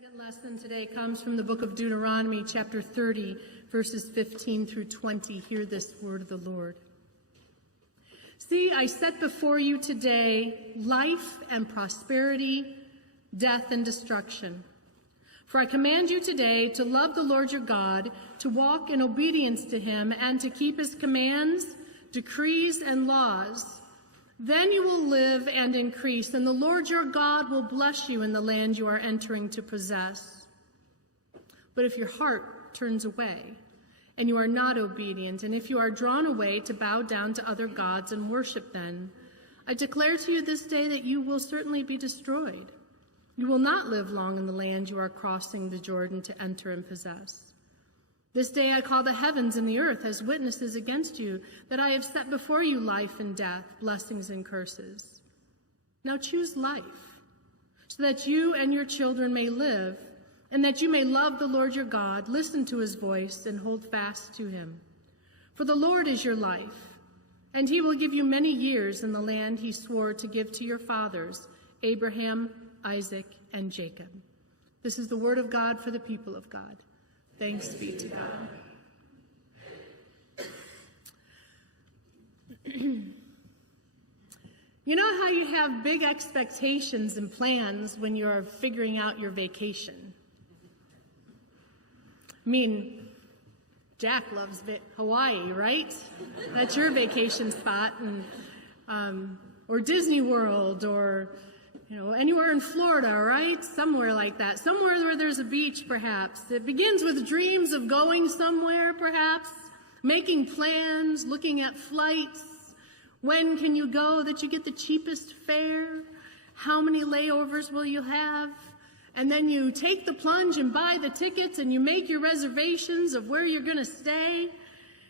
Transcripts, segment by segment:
second lesson today comes from the book of Deuteronomy, chapter 30, verses 15 through 20. Hear this word of the Lord. See, I set before you today life and prosperity, death and destruction. For I command you today to love the Lord your God, to walk in obedience to him, and to keep his commands, decrees, and laws. Then you will live and increase, and the Lord your God will bless you in the land you are entering to possess. But if your heart turns away, and you are not obedient, and if you are drawn away to bow down to other gods and worship them, I declare to you this day that you will certainly be destroyed. You will not live long in the land you are crossing the Jordan to enter and possess. This day I call the heavens and the earth as witnesses against you, that I have set before you life and death, blessings and curses. Now choose life, so that you and your children may live, and that you may love the Lord your God, listen to his voice, and hold fast to him. For the Lord is your life, and he will give you many years in the land he swore to give to your fathers, Abraham, Isaac, and Jacob. This is the word of God for the people of God. Thanks be to God. You know how you have big expectations and plans when you're figuring out your vacation? I mean, Jack loves Hawaii, right? That's your vacation spot, and or Disney World, or anywhere in Florida, right? Somewhere like that. Somewhere where there's a beach, perhaps. It begins with dreams of going somewhere, perhaps, making plans, looking at flights. When can you go that you get the cheapest fare? How many layovers will you have? And then you take the plunge and buy the tickets, and you make your reservations of where you're going to stay.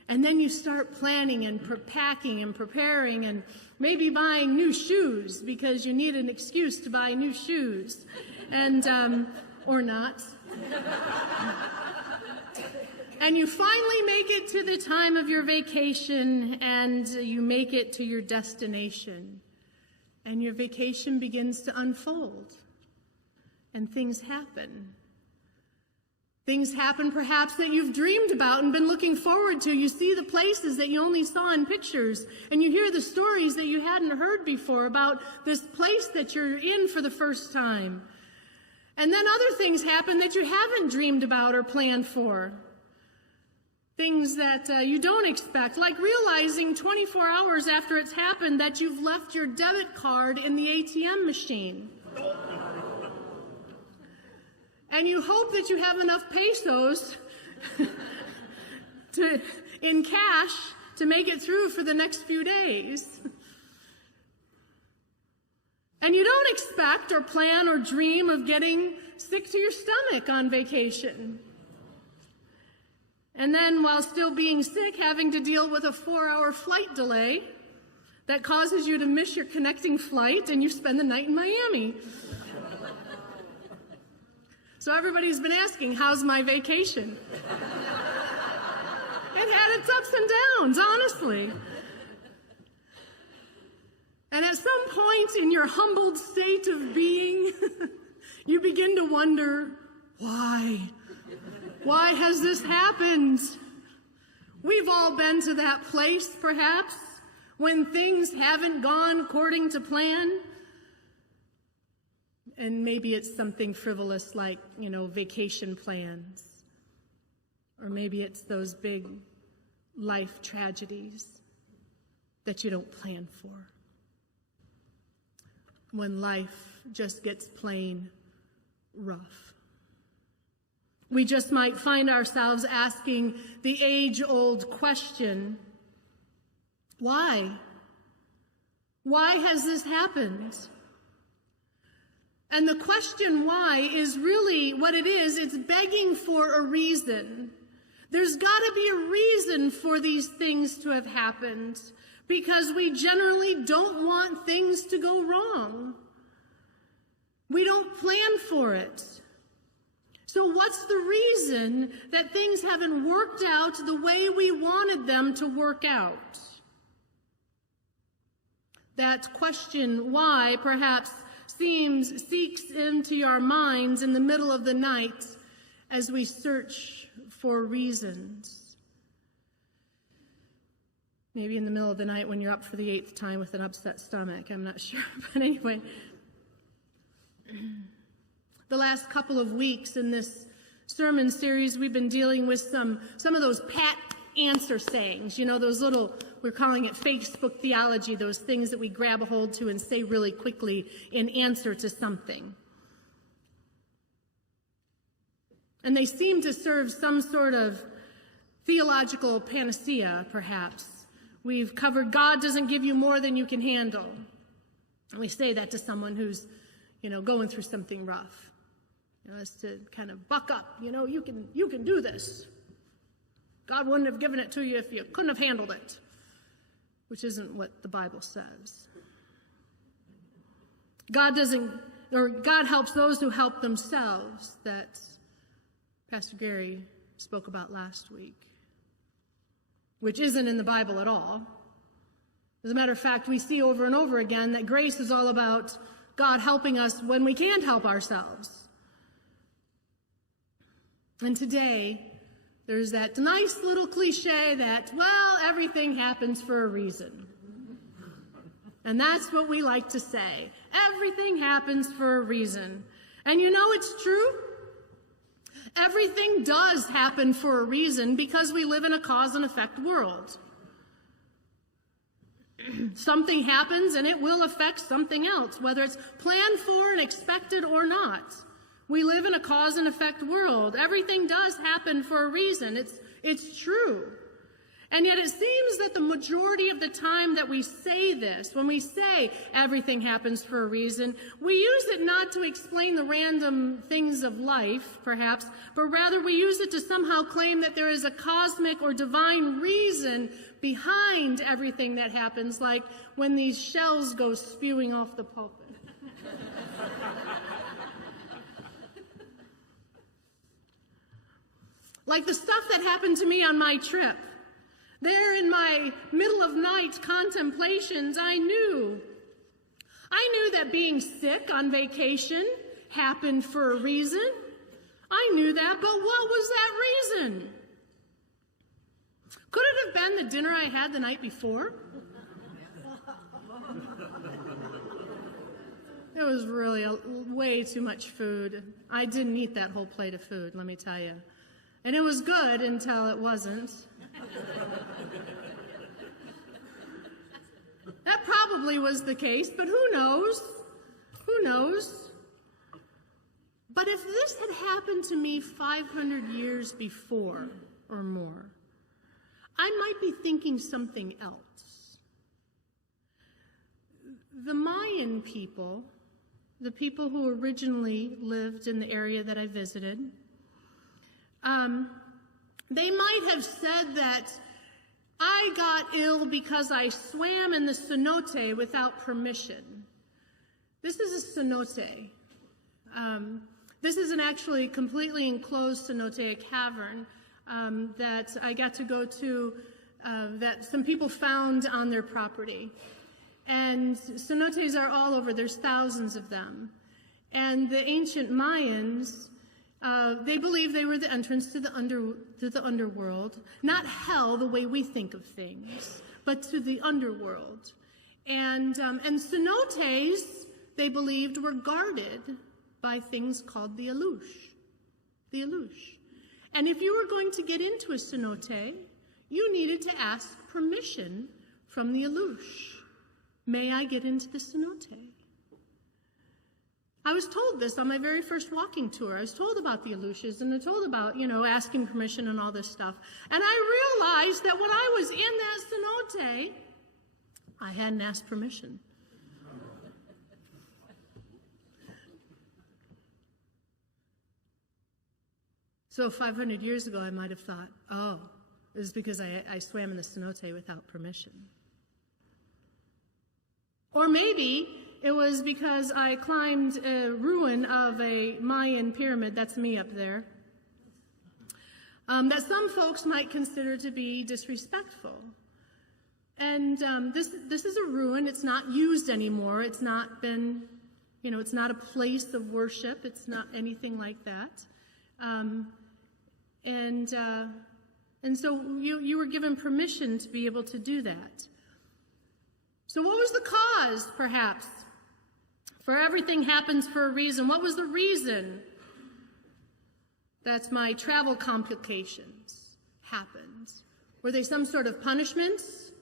And then you start planning and packing and preparing, and maybe buying new shoes because you need an excuse to buy new shoes, and or not. And you finally make it to the time of your vacation, and you make it to your destination. And your vacation begins to unfold, and things happen. Things happen perhaps that you've dreamed about and been looking forward to. You see the places that you only saw in pictures, and you hear the stories that you hadn't heard before about this place that you're in for the first time. And then other things happen that you haven't dreamed about or planned for. Things that you don't expect, like realizing 24 hours after it's happened that you've left your debit card in the ATM machine. And you hope that you have enough pesos in cash to make it through for the next few days. And you don't expect or plan or dream of getting sick to your stomach on vacation. And then, while still being sick, having to deal with a 4-hour flight delay that causes you to miss your connecting flight, and you spend the night in Miami. So everybody's been asking, how's my vacation? It had its ups and downs, honestly. And at some point in your humbled state of being, you begin to wonder, why? Why has this happened? We've all been to that place, perhaps, when things haven't gone according to plan. And maybe it's something frivolous like, vacation plans. Or maybe it's those big life tragedies that you don't plan for. When life just gets plain rough. We just might find ourselves asking the age-old question, why? Why has this happened? And the question why is really what it is. It's begging for a reason. There's got to be a reason for these things to have happened, because we generally don't want things to go wrong. We don't plan for it. So what's the reason that things haven't worked out the way we wanted them to work out? That question, why, perhaps seeks into our minds in the middle of the night as we search for reasons. Maybe in the middle of the night when you're up for the 8th time with an upset stomach, I'm not sure. But anyway, the last couple of weeks in this sermon series, we've been dealing with some of those pat answer sayings, those little, we're calling it Facebook theology, those things that we grab a hold to and say really quickly in answer to something. And they seem to serve some sort of theological panacea, perhaps. We've covered God doesn't give you more than you can handle. And we say that to someone who's, going through something rough. As to kind of buck up, you can do this. God wouldn't have given it to you if you couldn't have handled it, which isn't what the Bible says. God helps those who help themselves, that Pastor Gary spoke about last week, which isn't in the Bible at all. As a matter of fact, we see over and over again that grace is all about God helping us when we can't help ourselves. And today, there's that nice little cliche that, everything happens for a reason. And that's what we like to say. Everything happens for a reason. And it's true. Everything does happen for a reason because we live in a cause and effect world. Something happens and it will affect something else, whether it's planned for and expected or not. We live in a cause and effect world. Everything does happen for a reason. It's true. And yet it seems that the majority of the time that we say this, when we say everything happens for a reason, we use it not to explain the random things of life, perhaps, but rather we use it to somehow claim that there is a cosmic or divine reason behind everything that happens, like when these shells go spewing off the pulpit. Like the stuff that happened to me on my trip. There in my middle of night contemplations, I knew that being sick on vacation happened for a reason. I knew that, but what was that reason? Could it have been the dinner I had the night before? It was really way too much food. I didn't eat that whole plate of food, let me tell you. And it was good until it wasn't. That probably was the case, but who knows? Who knows? But if this had happened to me 500 years before or more, I might be thinking something else. The Mayan people, the people who originally lived in the area that I visited, they might have said that I got ill because I swam in the cenote without permission. This is a cenote. This is an actually completely enclosed cenote, a cavern that I got to go to, that some people found on their property. And cenotes are all over. There's thousands of them. And the ancient Mayans, they believed they were the entrance to the underworld, not hell the way we think of things, but to the underworld. And cenotes, they believed, were guarded by things called the Alush. The Alush. And if you were going to get into a cenote, you needed to ask permission from the Alush. May I get into the cenote? I was told this on my very first walking tour. I was told about the Alushes, and I told about, asking permission and all this stuff. And I realized that when I was in that cenote, I hadn't asked permission. So 500 years ago, I might have thought, it was because I swam in the cenote without permission. Or maybe it was because I climbed a ruin of a Mayan pyramid, that's me up there, that some folks might consider to be disrespectful. And this is a ruin. It's not used anymore. It's not been It's not a place of worship. It's not anything like that. And so you were given permission to be able to do that. So what was the cause, perhaps? For everything happens for a reason. What was the reason? That's my travel complications happened. Were they some sort of punishments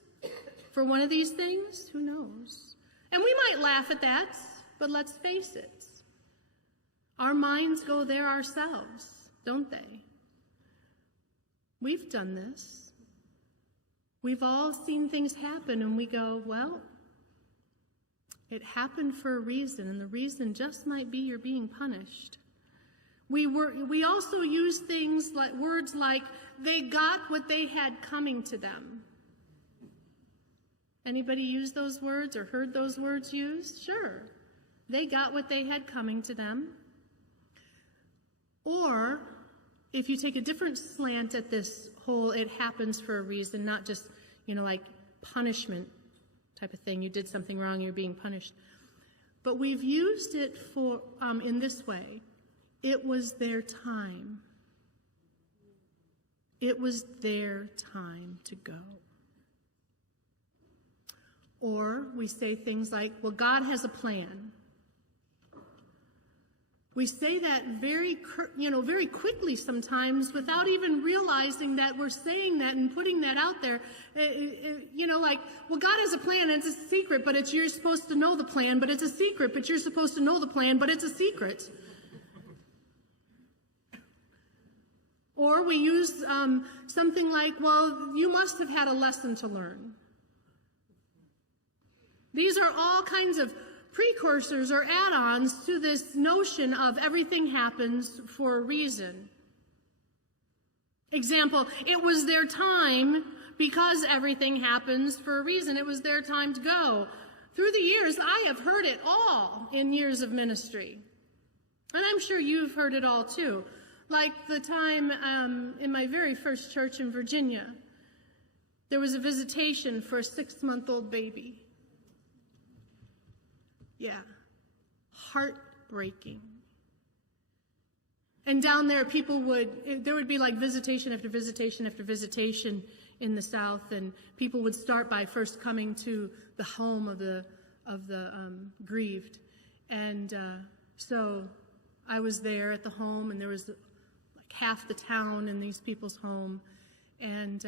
for one of these things? Who knows? And we might laugh at that, but let's face it. Our minds go there ourselves, don't they? We've done this. We've all seen things happen and we go, well, it happened for a reason, and the reason just might be you're being punished. We also use things like words like, they got what they had coming to them. Anybody use those words or heard those words used? Sure. They got what they had coming to them. Or, if you take a different slant at this whole it happens for a reason, not just, like punishment type of thing. You did something wrong, you're being punished. But we've used it for in this way. It was their time. It was their time to go. Or we say things like, well, God has a plan. We say that very quickly sometimes without even realizing that we're saying that and putting that out there. Like, well, God has a plan and it's a secret, but you're supposed to know the plan, but it's a secret, but you're supposed to know the plan, but it's a secret. Or we use something like, well, you must have had a lesson to learn. These are all kinds of precursors or add-ons to this notion of everything happens for a reason. Example, it was their time because everything happens for a reason. It was their time to go. Through the years, I have heard it all in years of ministry. And I'm sure you've heard it all too. Like the time in my very first church in Virginia, there was a visitation for a 6-month-old baby. Yeah, heartbreaking. And down there, there would be like visitation after visitation after visitation in the South, and people would start by first coming to the home of the grieved. And so I was there at the home, and there was like half the town in these people's home, and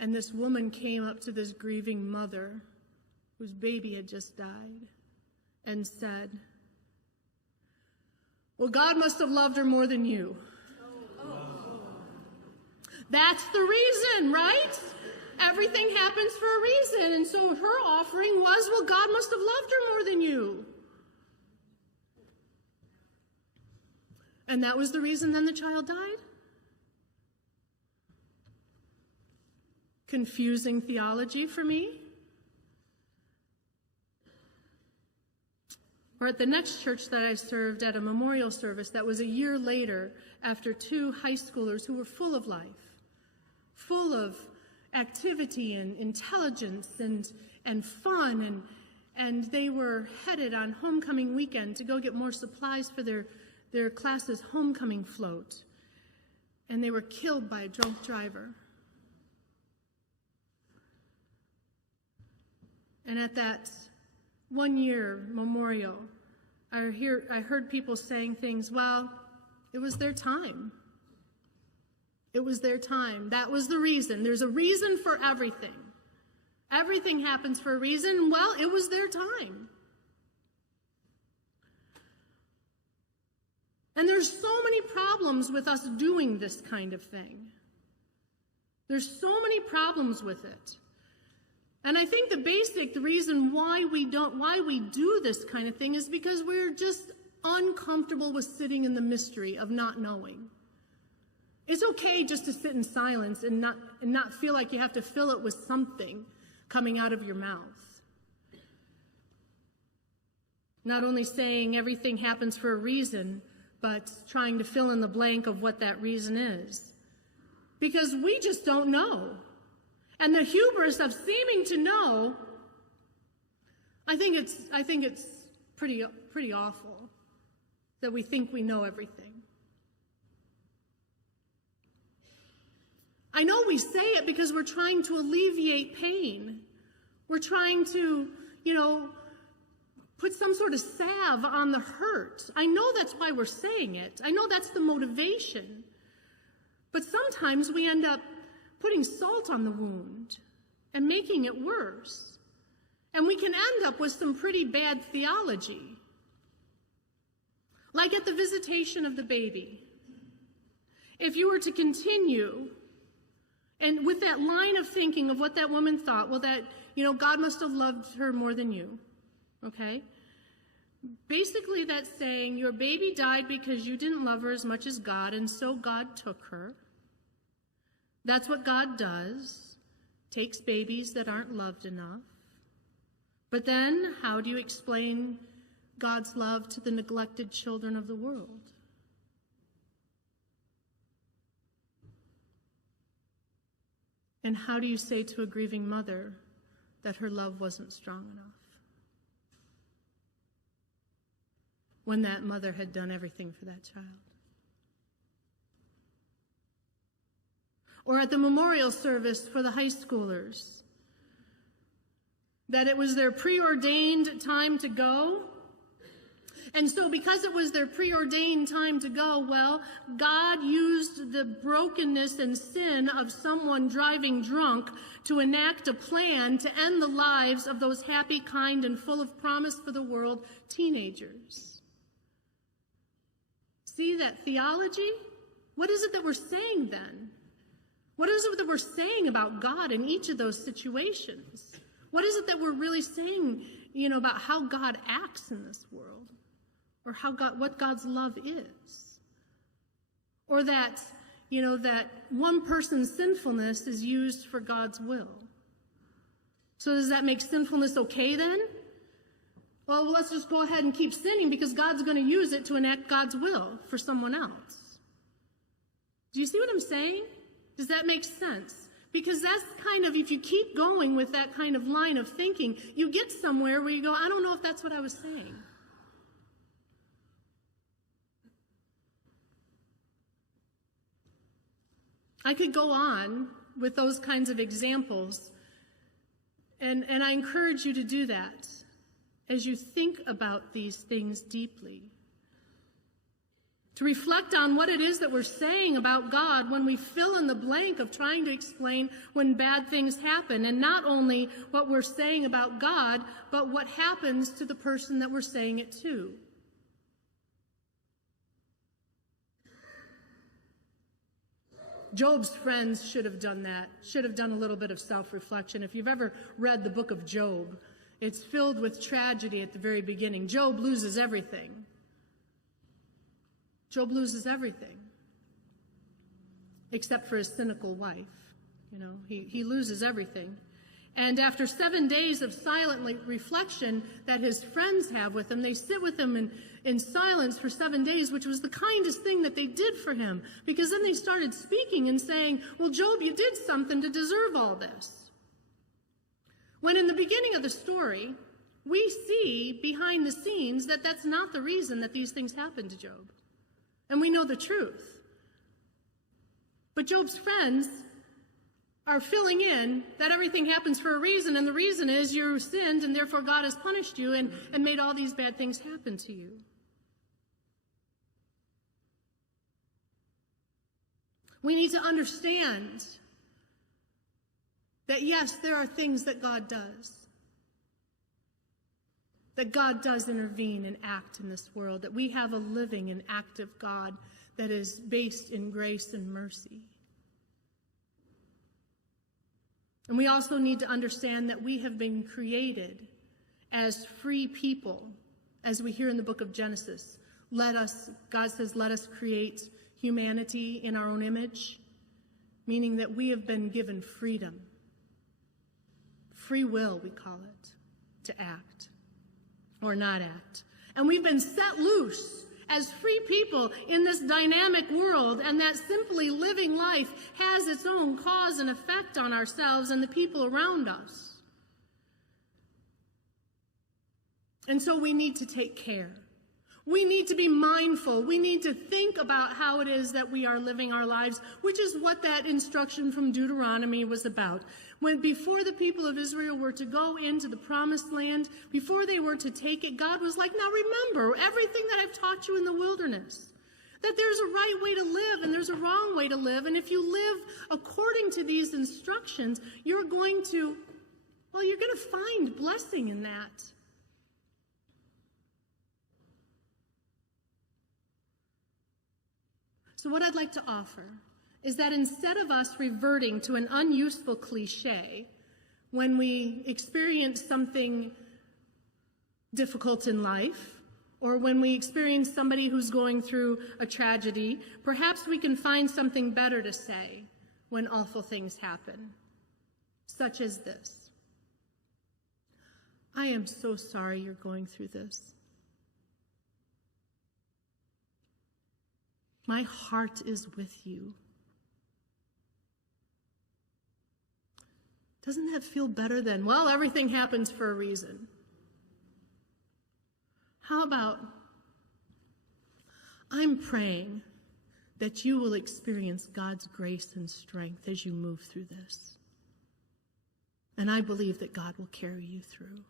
this woman came up to this grieving mother whose baby had just died, and said, well, God must have loved her more than you. That's the reason, right? Everything happens for a reason. And so her offering was, well, God must have loved her more than you. And that was the reason then the child died? Confusing theology for me. Or at the next church that I served at a memorial service that was a year later, after 2 high schoolers who were full of life, full of activity and intelligence and fun, and they were headed on homecoming weekend to go get more supplies for their class's homecoming float. And they were killed by a drunk driver. And at that 1-year memorial, I heard people saying things, well, it was their time. It was their time. That was the reason. There's a reason for everything. Everything happens for a reason. Well, it was their time. And there's so many problems with us doing this kind of thing. There's so many problems with it. And I think the reason why we do this kind of thing is because we're just uncomfortable with sitting in the mystery of not knowing. It's okay just to sit in silence and not feel like you have to fill it with something coming out of your mouth. Not only saying everything happens for a reason, but trying to fill in the blank of what that reason is. Because we just don't know. And the hubris of seeming to know, I think it's pretty awful that we think we know everything. I know we say it because we're trying to alleviate pain. We're trying to, put some sort of salve on the hurt. I know that's why we're saying it. I know that's the motivation. But sometimes we end up putting salt on the wound and making it worse. And we can end up with some pretty bad theology. Like at the visitation of the baby. If you were to continue, and with that line of thinking of what that woman thought, well, that, God must have loved her more than you, okay? Basically, that's saying your baby died because you didn't love her as much as God, and so God took her. That's what God does, takes babies that aren't loved enough. But then, how do you explain God's love to the neglected children of the world? And how do you say to a grieving mother that her love wasn't strong enough when that mother had done everything for that child? Or at the memorial service for the high schoolers, that it was their preordained time to go. And so because it was their preordained time to go, well, God used the brokenness and sin of someone driving drunk to enact a plan to end the lives of those happy, kind, and full of promise for the world teenagers. See that theology? What is it that we're saying then? What is it that we're saying about God in each of those situations? What is it that we're really saying, about how God acts in this world? Or what God's love is? Or that, that one person's sinfulness is used for God's will. So does that make sinfulness okay then? Well, let's just go ahead and keep sinning because God's going to use it to enact God's will for someone else. Do you see what I'm saying? Does that make sense? Because that's kind of, if you keep going with that kind of line of thinking, you get somewhere where you go, I don't know if that's what I was saying. I could go on with those kinds of examples, and I encourage you to do that as you think about these things deeply. To reflect on what it is that we're saying about God when we fill in the blank of trying to explain when bad things happen, and not only what we're saying about God, but what happens to the person that we're saying it to. Job's friends should have done that, should have done a little bit of self-reflection. If you've ever read the book of Job, it's filled with tragedy at the very beginning. Job loses everything. Job loses everything, except for his cynical wife. He loses everything. And after 7 days of silent reflection that his friends have with him, they sit with him in silence for 7 days, which was the kindest thing that they did for him. Because then they started speaking and saying, well, Job, you did something to deserve all this. When in the beginning of the story, we see behind the scenes that that's not the reason that these things happened to Job. And we know the truth. But Job's friends are filling in that everything happens for a reason, and the reason is you sinned, and therefore God has punished you and made all these bad things happen to you. We need to understand that, yes, there are things that God does. That God does intervene and act in this world, that we have a living and active God that is based in grace and mercy. And we also need to understand that we have been created as free people, as we hear in the book of Genesis. God says, let us create humanity in our own image, meaning that we have been given freedom. Free will, we call it, to act. Or not act. And we've been set loose as free people in this dynamic world, and that simply living life has its own cause and effect on ourselves and the people around us. And so we need to take care. We need to be mindful. We need to think about how it is that we are living our lives, which is what that instruction from Deuteronomy was about. Before the people of Israel were to go into the promised land, before they were to take it, God was like, now remember everything that I've taught you in the wilderness, that there's a right way to live and there's a wrong way to live. And if you live according to these instructions, you're going to find blessing in that. So what I'd like to offer is that instead of us reverting to an unuseful cliche when we experience something difficult in life, or when we experience somebody who's going through a tragedy, perhaps we can find something better to say when awful things happen, such as this. I am so sorry you're going through this. My heart is with you. Doesn't that feel better than, well, everything happens for a reason? How about, I'm praying that you will experience God's grace and strength as you move through this. And I believe that God will carry you through.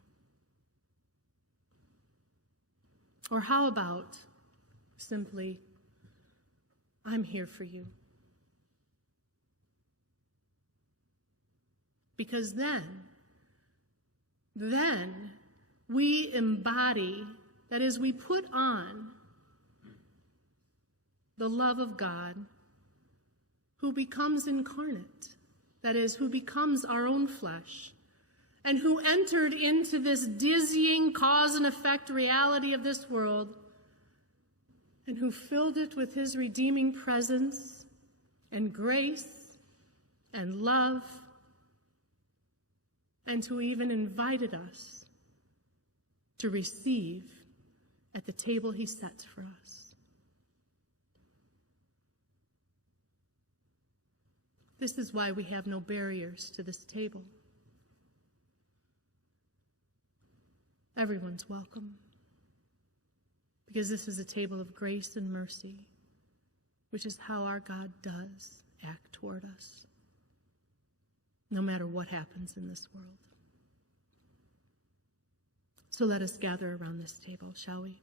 Or how about simply, I'm here for you. Because then we embody, that is, we put on the love of God who becomes incarnate, that is, who becomes our own flesh, and who entered into this dizzying cause and effect reality of this world, and who filled it with his redeeming presence and grace and love, and who even invited us to receive at the table he sets for us. This is why we have no barriers to this table. Everyone's welcome. Because this is a table of grace and mercy, which is how our God does act toward us, no matter what happens in this world. So let us gather around this table, shall we?